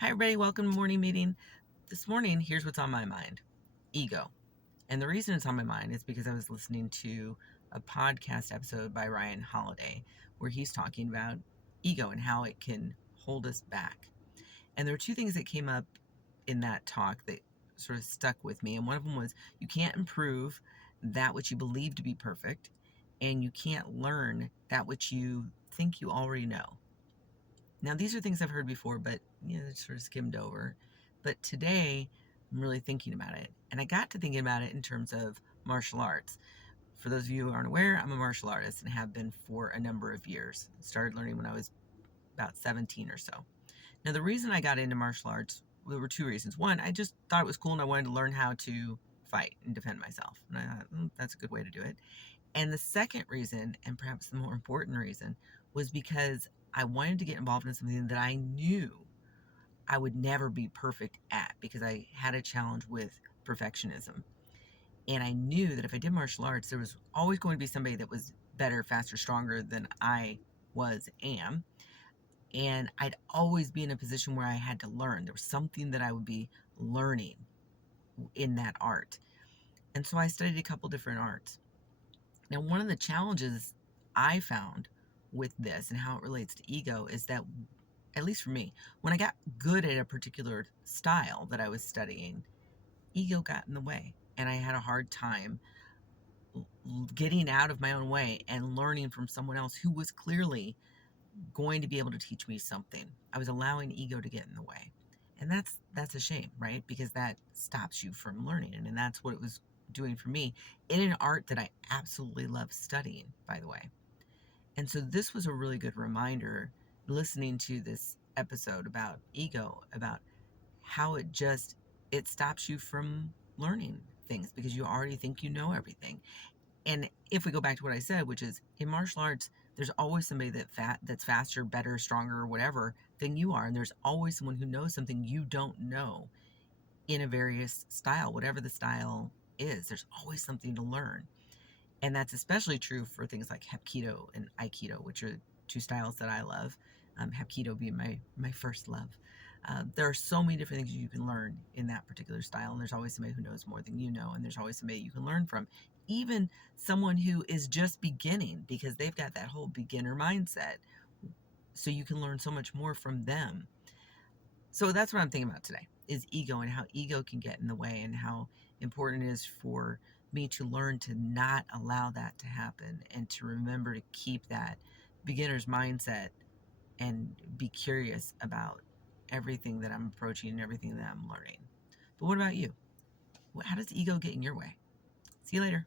Hi, everybody. Welcome to morning meeting. This morning, here's what's on my mind: ego. And the reason it's on my mind is because I was listening to a podcast episode by Ryan Holiday where he's talking about ego and how it can hold us back. And there were two things that came up in that talk that sort of stuck with me. And one of them was you can't improve that which you believe to be perfect, and you can't learn that which you think you already know. Now, these are things I've heard before, but sort of skimmed over. But today, I'm really thinking about it. And I got to thinking about it in terms of martial arts. For those of you who aren't aware, I'm a martial artist and have been for a number of years. Started learning when I was about 17 or so. Now, the reason I got into martial arts, there were two reasons. One, I just thought it was cool and I wanted to learn how to fight and defend myself. And I thought, that's a good way to do it. And the second reason, and perhaps the more important reason, was because I wanted to get involved in something that I knew I would never be perfect at because I had a challenge with perfectionism. And I knew that if I did martial arts, there was always going to be somebody that was better, faster, stronger than I am. And I'd always be in a position where I had to learn. There was something that I would be learning in that art. And so I studied a couple different arts. Now, one of the challenges I found with this and how it relates to ego is that, at least for me, when I got good at a particular style that I was studying, ego got in the way. And I had a hard time getting out of my own way and learning from someone else who was clearly going to be able to teach me something. I was allowing ego to get in the way. And that's a shame, right? Because that stops you from learning. And that's what it was doing for me in an art that I absolutely love studying, by the way. And so this was a really good reminder listening to this episode about ego, about how it stops you from learning things because you already think you know everything. And if we go back to what I said, which is in martial arts, there's always somebody that's faster, better, stronger, whatever than you are, and there's always someone who knows something you don't know in a various style, whatever the style is. There's always something to learn. And that's especially true for things like Hapkido and Aikido, which are two styles that I love. Hapkido being my first love. There are so many different things you can learn in that particular style, and there's always somebody who knows more than you know, and there's always somebody you can learn from. Even someone who is just beginning, because they've got that whole beginner mindset. So you can learn so much more from them. So that's what I'm thinking about today is ego and how ego can get in the way and how important it is for me to learn to not allow that to happen and to remember to keep that beginner's mindset and be curious about everything that I'm approaching and everything that I'm learning. But what about you? How does ego get in your way? See you later.